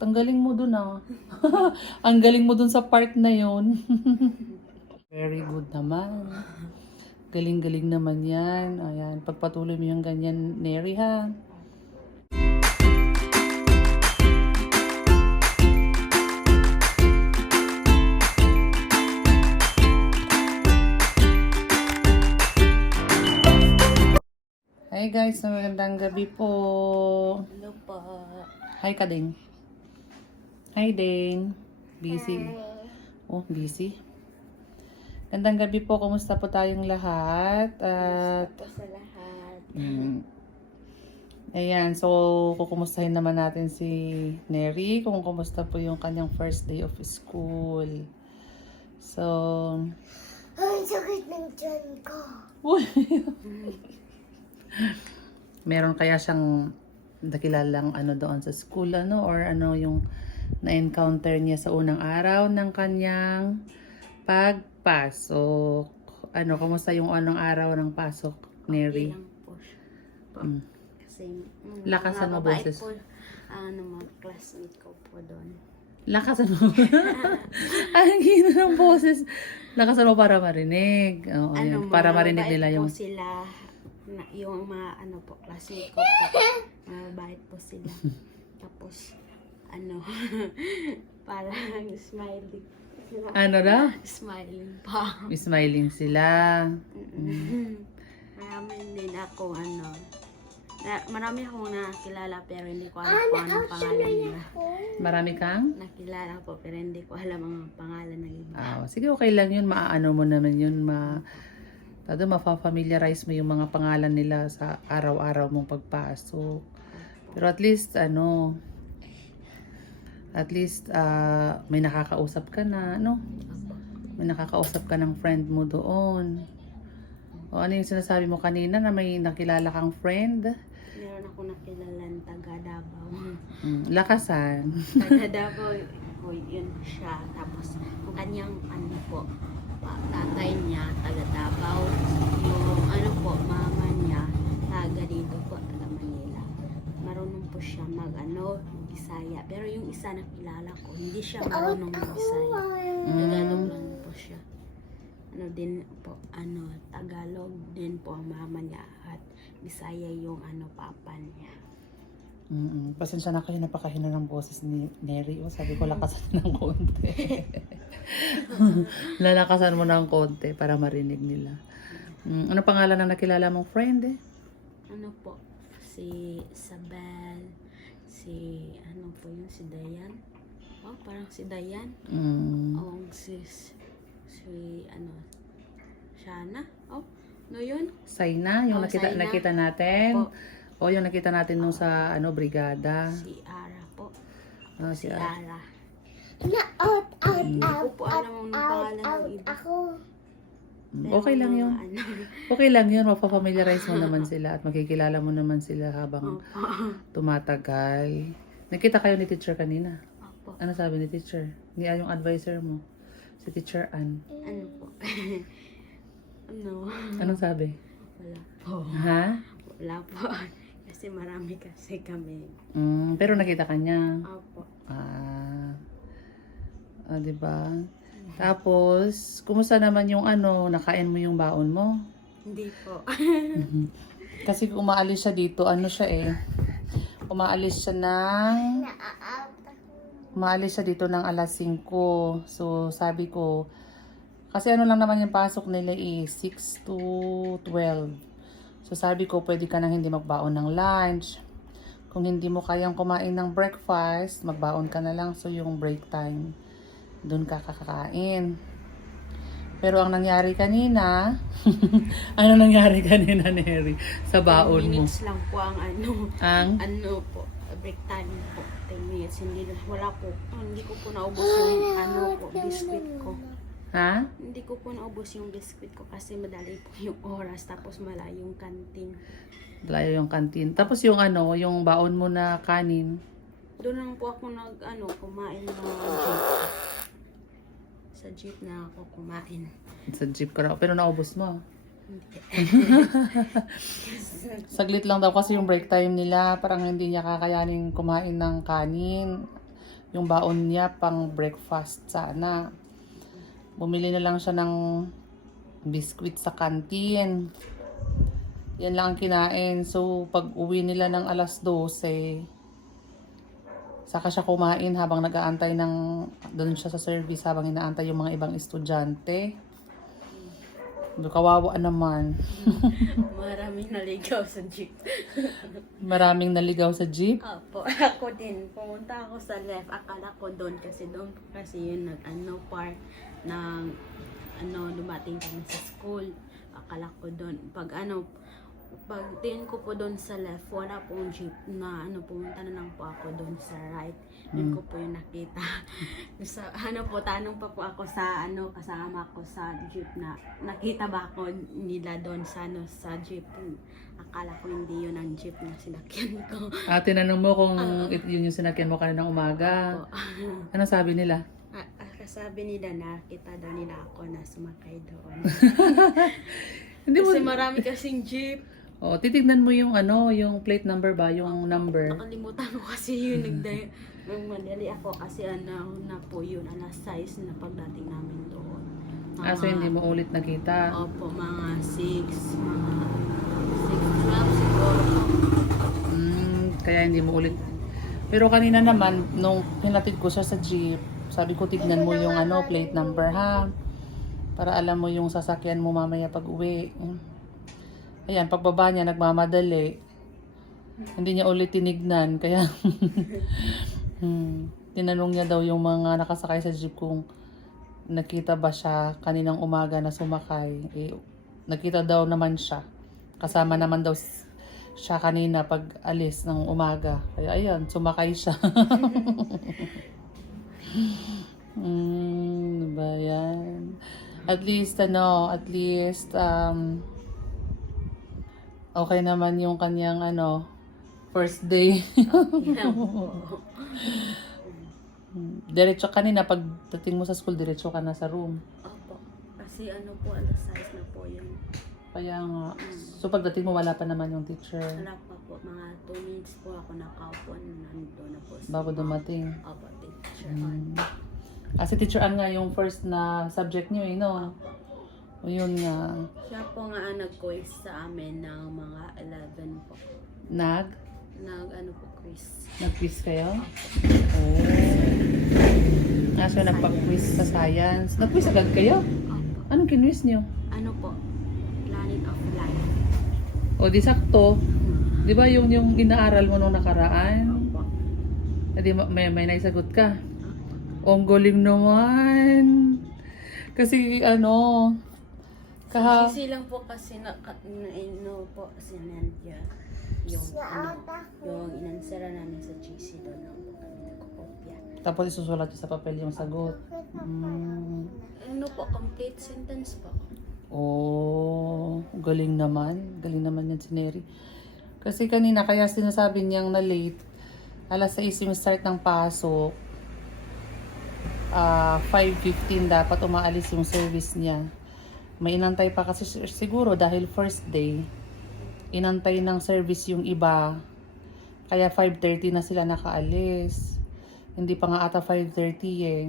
Ang galing mo dun ah. Ang galing mo dun sa part na yon. Very good naman. Galing-galing naman yan. Ayan, pagpatuloy mo yung ganyan, Neri ha. Hi guys, magandang gabi po. Hello po. Hi ka Ding. Hi Ding. Busy. Oh, busy. Gandang gabi po. Kumusta po tayong lahat? At po sa lahat. mm, Ayan, so kukumustahin naman natin si Neri kung kumusta po yung kanyang first day of school. So, Ang sakit ng tiyan ko. Uy. Meron kaya siyang nakilalang ano doon sa school ano or ano yung na-encounter niya sa unang araw ng kanyang pagpasok. Ano, kumusta yung anong araw ng pasok, po siya. Mm. Kasi mm, Lakasan mo boses. Po, ano mga classmate ko po doon. Lakasan mo. Ang hina ng boses. Lakasan mo para marinig. Oo, yun. mga Para marinig nila yung... sila, na, yung mga ano po, classmate ko po. mga mabait po sila. Tapos, ano, parang smiling. Ano na? Smiling pa. Smiling sila. Mm. Marami din ako, ano, na, marami akong nakilala pero hindi ko alam kung anong pangalan nila. Marami kang? Nakilala ko pero hindi ko alam ang pangalan ng iba. Ah, sige, okay lang yun. Maaano mo naman yun. Ma, Tado, ma-familiarize mo yung mga pangalan nila sa araw-araw mong pagpasok. Pero at least, ano, at least, ah, may nakakausap ka na, no? May nakakausap ka ng friend mo doon. O ano yung sinasabi mo kanina na may nakilala kang friend? Meron ako nakilalang taga Davao. Mm, lakasan. taga Davao, oh, yun siya. Tapos, ang kanyang, ano po, tatay niya, taga Davao. Yung, ano po, mama niya, taga dito po, taga Manila. Marunong po siya mag, ano, Bisaya. Pero yung isa nakilala ko, hindi siya marunong mag Bisaya. Tagalog lang po siya. Ano din po, ano, Tagalog din po ang mama niya at Bisaya yung ano, papa niya. Mm, pasensya na kayo, napakahina ng boses ni Neri. O, sabi ko, lakasan ng konti. Lalakasan mo ng konti para marinig nila. Mm, ano pangalan ng nakilala mong friend eh? Ano po, si Isabel, si, ano po yun, si Dayan. Oh, parang si Dayan. Mm, Oh, si, si, ano, Shana. Oh, no yun? Saina, yung Oh, nakita, Saina. nakita natin. Po. O, yung nakita natin nung sa ano, brigada. Si Ara po. Ah, si Si Ara. Ara. Na-out, out, out, pangalan ng out iba. ako. Pero Okay lang yun. Ano, Okay lang yun. Mapapamiliarize mo naman sila at makikilala mo naman sila habang opo. tumatagal. Nakita kayo ni teacher kanina. Opo. Ano sabi ni teacher? Ni yung advisor mo? Si teacher Ann. Ano po? ano? Anong sabi? Wala po. Ha? Wala po. Kasi marami kasi kami. Mm, pero nakita ka niya. Opo. Ah. Ah, di ba? Tapos, kumusta naman yung ano, nakain mo yung baon mo? Hindi po. Kasi kung umaalis siya dito, ano siya eh. Umaalis siya ng... Umaalis siya dito ng alas 5. So, sabi ko, kasi ano lang naman yung pasok nila eh, 6 to 12. So, sabi ko, pwede ka nang hindi magbaon ng lunch. Kung hindi mo kayang kumain ng breakfast, magbaon ka na lang. So, yung break time, doon ka kakakain. Pero ang nangyari kanina, ano nangyari kanina, Neri, sa 10 baon mo? minutes lang po ang ano. Ang? Ano po. Break time po. 10 minutes. Hindi, wala po. Hindi ko po naubos yung ano po, biscuit ko. Ha? Hindi ko po naubos yung biscuit ko kasi madali po yung oras. Tapos malayo yung kantin. Layo yung kantin. Tapos yung ano, yung baon mo na kanin, Doon lang po ako nag, ano, kumain ng. Sa jeep na ako kumain. sa jeep ka na. Pero naubos mo. Saglit lang daw kasi yung break time nila. Parang hindi niya kakayanin kumain ng kanin. yung baon niya pang breakfast sana. Bumili na lang siya ng biskwit sa kantin. Yan lang ang kinain. So, pag uwi nila ng alas 12, saka siya kumain habang nag-aantay ng, doon siya sa service habang inaantay yung mga ibang estudyante. Kawawa naman. Maraming naligaw sa jeep. Maraming naligaw sa jeep. Opo, ako din. Pumunta ako sa left. Akala ko doon kasi doon kasi yun nag ano part ng ano dumating kami sa school. Akala ko doon. Pag ano pag tingin ko po doon sa left, wala pong jeep na ano, pumunta na lang po ako doon sa right. Yun ko po yung nakita. sa, ano po, tanong pa po ako sa ano, kasama ko sa jeep na nakita ba ako nila doon sa ano, sa jeep. Akala ko hindi yun ang jeep na sinakyan ko. Ah, tinanong mo kung it, yun yung sinakyan mo kanina umaga. Ano sabi nila? Ah, ah, kasabi nila nakita daw nila ako na sumakay doon. Hindi mo, Kasi marami kasing jeep. Oh, titignan mo yung ano, yung plate number ba, yung number. Nakalimutan ko kasi yun. Nagday madali ako kasi ano na po yun. Alas 6 na pagdating namin doon. Ah, so hindi mo ulit nakita. Opo, mga 6, mga 6, 12 siguro po. Mm, kaya hindi mo ulit. Pero kanina naman, nung pinatid ko siya sa jeep, sabi ko tignan mo yung ano, plate number ha. Para alam mo yung sasakyan mo mamaya pag uwi. Ayan, pagbaba niya, nagmamadali. Hindi niya ulit tinignan, kaya hmm, tinanong niya daw yung mga nakasakay sa jeep kung nakita ba siya kaninang umaga na sumakay. Eh, nakita daw naman siya. Kasama naman daw siya kanina pag alis ng umaga. Kaya ayan, sumakay siya. mm, ba yan? At least, ano, at least, um, okay naman yung kanyang, ano, first day. Diretso kanina, pag dating mo sa school, diretso ka na sa room. Opo. Kasi ano po, alas 6 na po yun. Kaya nga, so pagdating mo, wala pa naman yung teacher. Wala pa po. Mga 2 minutes po ako nakaupo. Nandun na po. si Bago dumating. Opo, teacher. Mm. Kasi teacher Ann nga yung first na subject niyo eh, no? O yun nga. Siya po nga ang nag-quiz sa amin ng mga 11 po. Nag? Nag ano po quiz. Nag-quiz kayo? Oh. Ah, so nagpa-quiz sa science. Nag-quiz agad kayo? Opo. Anong kinwiz niyo? Ano po? Planet of Life. O di sakto. Di ba yung, yung inaaral mo nung nakaraan? Opo. Eh, di, ma- may, may naisagot ka. O, ang galing naman. Kasi ano, kaha... Sisi lang po kasi na, ka, na ano po si Nadia. Yung ano, yung inansara namin sa GC doon lang po kami nagkopya. Tapos isusulat sa papel yung sagot. Mm. Ano po, complete sentence po. Oh, galing naman. Galing naman yan si Neri. Kasi kanina, kaya sinasabi niyang na late. Alas 6 yung start ng pasok. Ah, 5.15 dapat umaalis yung service niya. May inantay pa kasi sig- siguro dahil first day. Inantay ng service yung iba. Kaya 5.30 na sila nakaalis. Hindi pa nga ata 5.30 eh.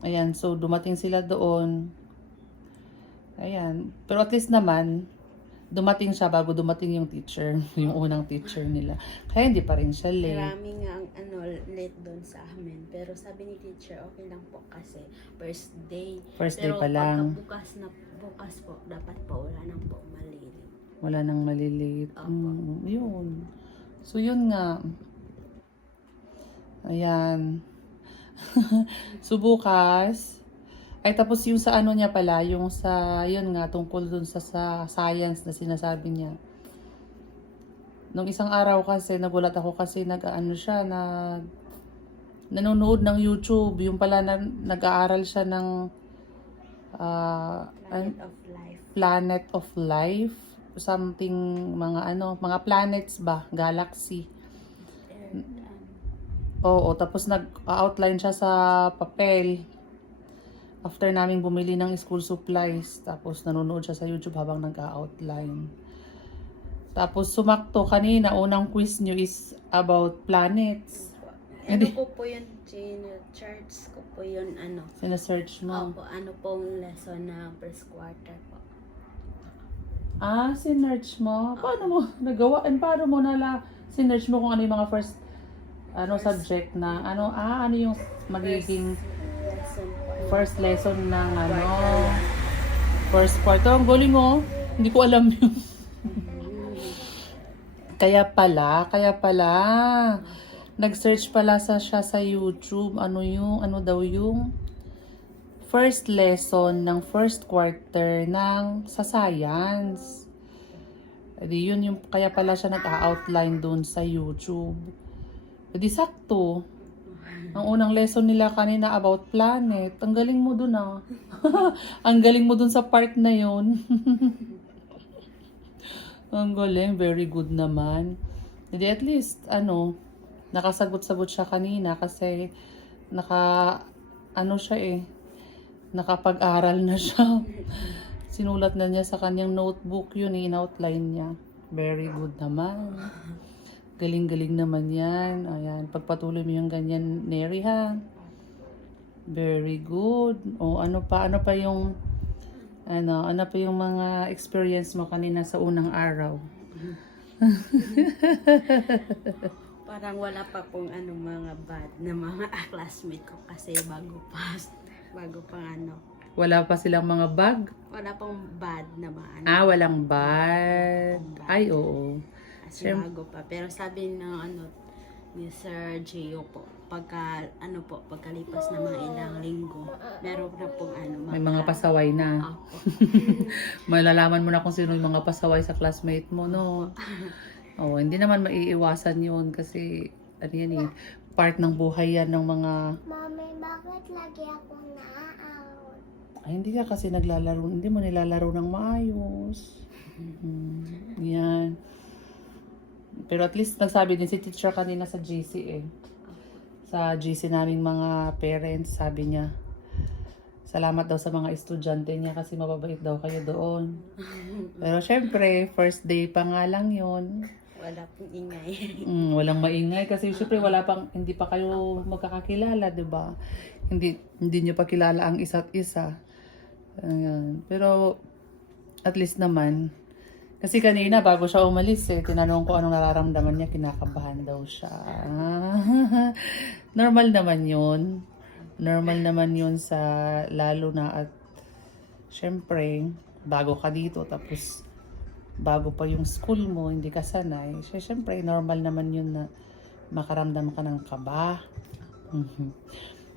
Ayan, so dumating sila doon. Ayan. Pero at least naman, dumating siya bago dumating yung teacher, yung unang teacher nila. Kaya hindi pa rin siya late. Marami nga ang ano, late doon sa amin. Pero sabi ni teacher, okay lang po kasi first day. First day Pero pa lang. pagka bukas na bukas po, dapat pa wala nang po malilim. Wala nang malilate. Opo. Mm, yun. So, yun nga. Ayan. so, bukas, ay tapos yung sa ano niya pala, yung sa, yun nga, tungkol dun sa, sa science na sinasabi niya. Nung isang araw kasi, nagulat ako kasi nag-ano siya, nag, nanonood ng YouTube. Yung pala na, nag-aaral siya ng an- Planet of Life. planet of life something mga ano mga planets ba galaxy And, um, oo tapos nag-outline siya sa papel after naming bumili ng school supplies tapos nanonood siya sa YouTube habang nag-outline tapos sumakto kanina unang quiz nyo is about planets Ano ko po yun, charts ko po yun, ano. Sinesearch mo. Opo, ano pong lesson na first quarter po. Ah, sinearch mo? Paano mo nagawa? And paano mo nala sinearch mo kung ano yung mga first ano subject na ano ah ano yung magiging po. First lesson ng ano first quarter. Ang galing mo. Hindi ko alam yun. Kaya pala, kaya pala. Nag-search pala sa siya sa YouTube. Ano yung, ano daw yung first lesson ng first quarter ng sa science. Edi yun yung, kaya pala siya nag-outline dun sa YouTube. Edi sakto. Ang unang lesson nila kanina about planet. Ang galing mo dun ah. Ang galing mo dun sa part na yun. Ang galing, very good naman. Hindi, at least, ano, nakasagot-sagot siya kanina kasi naka, ano siya eh, nakapag-aral na siya. Sinulat na niya sa kanyang notebook yun, eh, in-outline niya. Very good naman. Galing-galing naman yan. Ayan, pagpatuloy mo yung ganyan, Neri ha. Very good. O ano pa, ano pa yung ano, ano pa yung mga experience mo kanina sa unang araw? Parang wala pa pong ano mga bad na mga classmate ko kasi bago pa bago pa ano. Wala pa silang mga bag? Wala pong bad na mga ano. Ah, walang bag. Ay, oo. Kasi Siyem- bago pa. Pero sabi ng ano ni Sir Gio po, pagka ano po, pagkalipas ng mga ilang linggo, meron na pong ano May mga pasaway na. Opo. Malalaman mo na kung sino yung mga pasaway sa classmate mo, no? Oo, hindi naman maiiwasan yun kasi, ano yan eh, part ng buhay yan ng mga, Mami, bakit lagi ako na-out? ay hindi ka kasi naglalaro, hindi mo nilalaro ng maayos. Mhm. Yan. Pero at least nagsabi din si teacher kanina sa GC eh. Sa GC naming mga parents, sabi niya, salamat daw sa mga estudyante niya kasi mababait daw kayo doon. Pero syempre, first day pa nga lang yon Wala pong ingay. Mm, walang maingay kasi syempre wala pang hindi pa kayo magkakakilala, 'di ba? Hindi hindi niyo pa kilala ang isa't isa. Ayan. Pero at least naman kasi kanina bago siya umalis eh, tinanong ko anong nararamdaman niya, kinakabahan daw siya. Normal naman 'yun. Normal naman 'yun sa lalo na at syempre bago ka dito tapos bago pa yung school mo, hindi ka sanay, so, syempre, normal naman yun na makaramdam ka ng kaba. Mhm.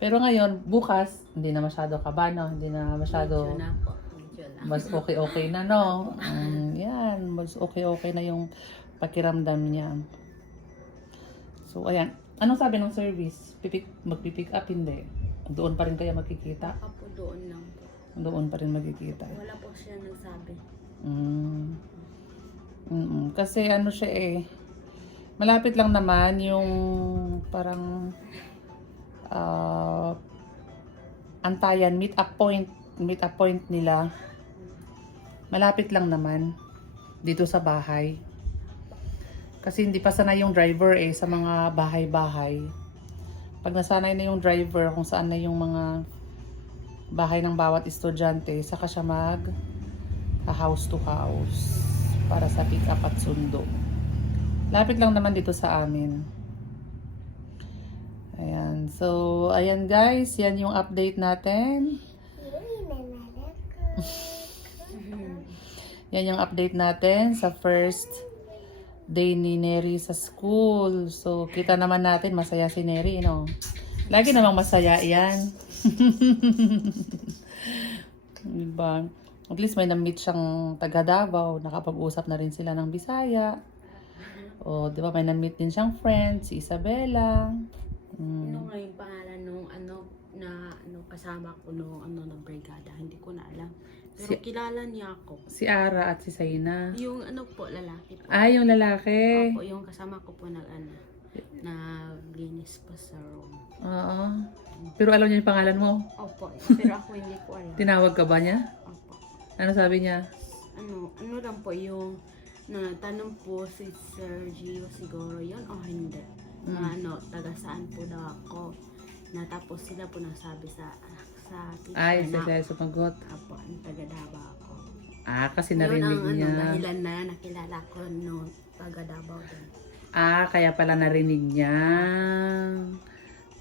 Pero ngayon, bukas, hindi na masyado kaba, no? Hindi na masyado, Medyo na po. Medyo lang. mas okay-okay na, no? Yan, mas okay-okay na yung pakiramdam niya. So, ayan. Anong sabi ng service? Pipik, magpipick up, hindi. Doon pa rin kaya magkikita? Baka po doon lang po. Doon pa rin magkikita. Wala po siya nagsabi. Mm. Mm-mm. Kasi ano siya eh, malapit lang naman yung parang ah antayan, meet up point, meet up point nila. Malapit lang naman dito sa bahay. Kasi hindi pa sanay yung driver eh sa mga bahay-bahay. Pag nasanay na yung driver kung saan na yung mga bahay ng bawat estudyante, saka siya mag house to house para sa pick up at sundo. Lapit lang naman dito sa amin. Ayan. So, ayan guys. Yan yung update natin. Yan yung update natin sa first day ni Neri sa school. So, kita naman natin masaya si Neri, no? Lagi namang masaya yan. diba? At least may na-meet siyang taga Davao. Nakapag-usap na rin sila ng Bisaya. O, di ba, may na-meet din siyang friend, si Isabella. Mm. Ano nga yung pangalan nung ano na ano kasama ko nung ano ng brigada, hindi ko na alam. Pero Si- kilala niya ako. Si Ara at si Saina. Yung ano po, lalaki po. Ah, yung lalaki. Opo, yung kasama ko po nag ano, naglinis po sa room. Oo. Pero alam niya yung pangalan mo. Opo, pero ako hindi ko alam. Tinawag ka ba niya? Opo. Ano sabi niya? Ano, ano lang po yung na tanong po si Sir Gio siguro yun o hindi. na ano, taga saan po daw ako. Na tapos sila po nagsabi sa sa teacher Ay, na sila sumagot. Apo, ang taga Davao ako. Ah, kasi Yun narinig ang ano, niya. dahilan na nakilala ko no taga Davao din. Ah, kaya pala narinig niya.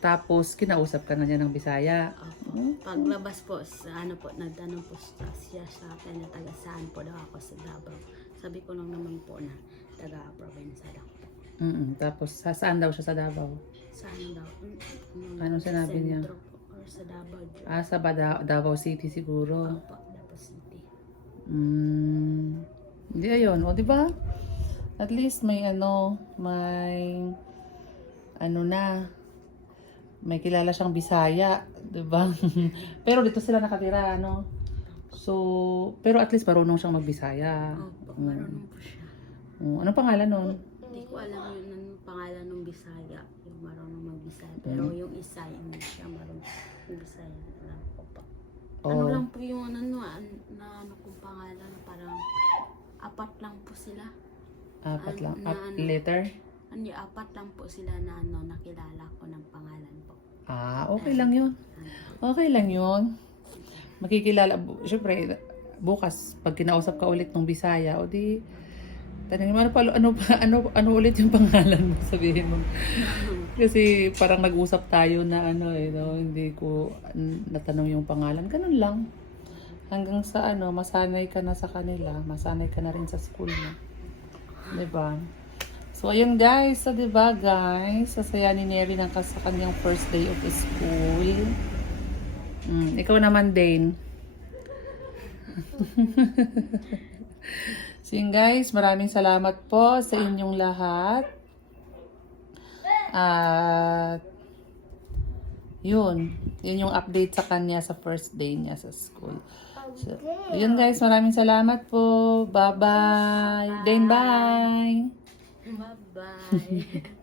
Tapos, kinausap ka na niya ng Bisaya. Opo. Hmm? Paglabas po, sa, ano po, nagtanong po sa, siya sa akin na taga saan po daw ako sa Davao. Sabi ko lang naman po na taga probinsya daw. Mm Tapos, sa, saan daw siya sa Davao? Saan daw? Mm, mm, Ano sinabi niya? sentro po, sa Davao. dyan. Ah, sa Bada- Davao City siguro. Opo, Davao City. Mm. Hindi ayun, o di ba? At least may ano, may ano na, may kilala siyang Bisaya, di ba? pero dito sila nakatira, ano? So, pero at least marunong siyang magbisaya. Opo, Mm. marunong po siya. Oh, anong pangalan nun? Hindi ko alam yun ang pangalan ng Bisaya. Yung marunong mag-Bisaya. Pero Mm. yung isa, hindi siya marunong mag-Bisaya. Alam ko pa. Oh, Ano lang po yung ano, an- na ano kong pangalan. Parang apat lang po sila. apat lang. na- At ano? letter? Ano, apat lang po sila na ano, nakilala ko ng pangalan po. Ah, okay lang yun. Okay lang yun. Makikilala, syempre, bukas, pag kinausap ka ulit ng Bisaya, o di, tanongin mo, ano, pa, ano, ano, ano ulit yung pangalan mo, sabihin mo. Kasi parang nag-usap tayo na ano eh, no? hindi ko natanong yung pangalan. Ganun lang. Hanggang sa ano, masanay ka na sa kanila, masanay ka na rin sa school mo. ba? So, ayun guys. So, ba guys? Sasaya ni Neri ng sa kanyang first day of school. Mm, ikaw naman, Dane. so, yun guys. Maraming salamat po sa inyong lahat. At, yun. Yun yung update sa kanya sa first day niya sa school. So, yun guys. Maraming salamat po. Bye-bye. Dane, bye. Bye-bye.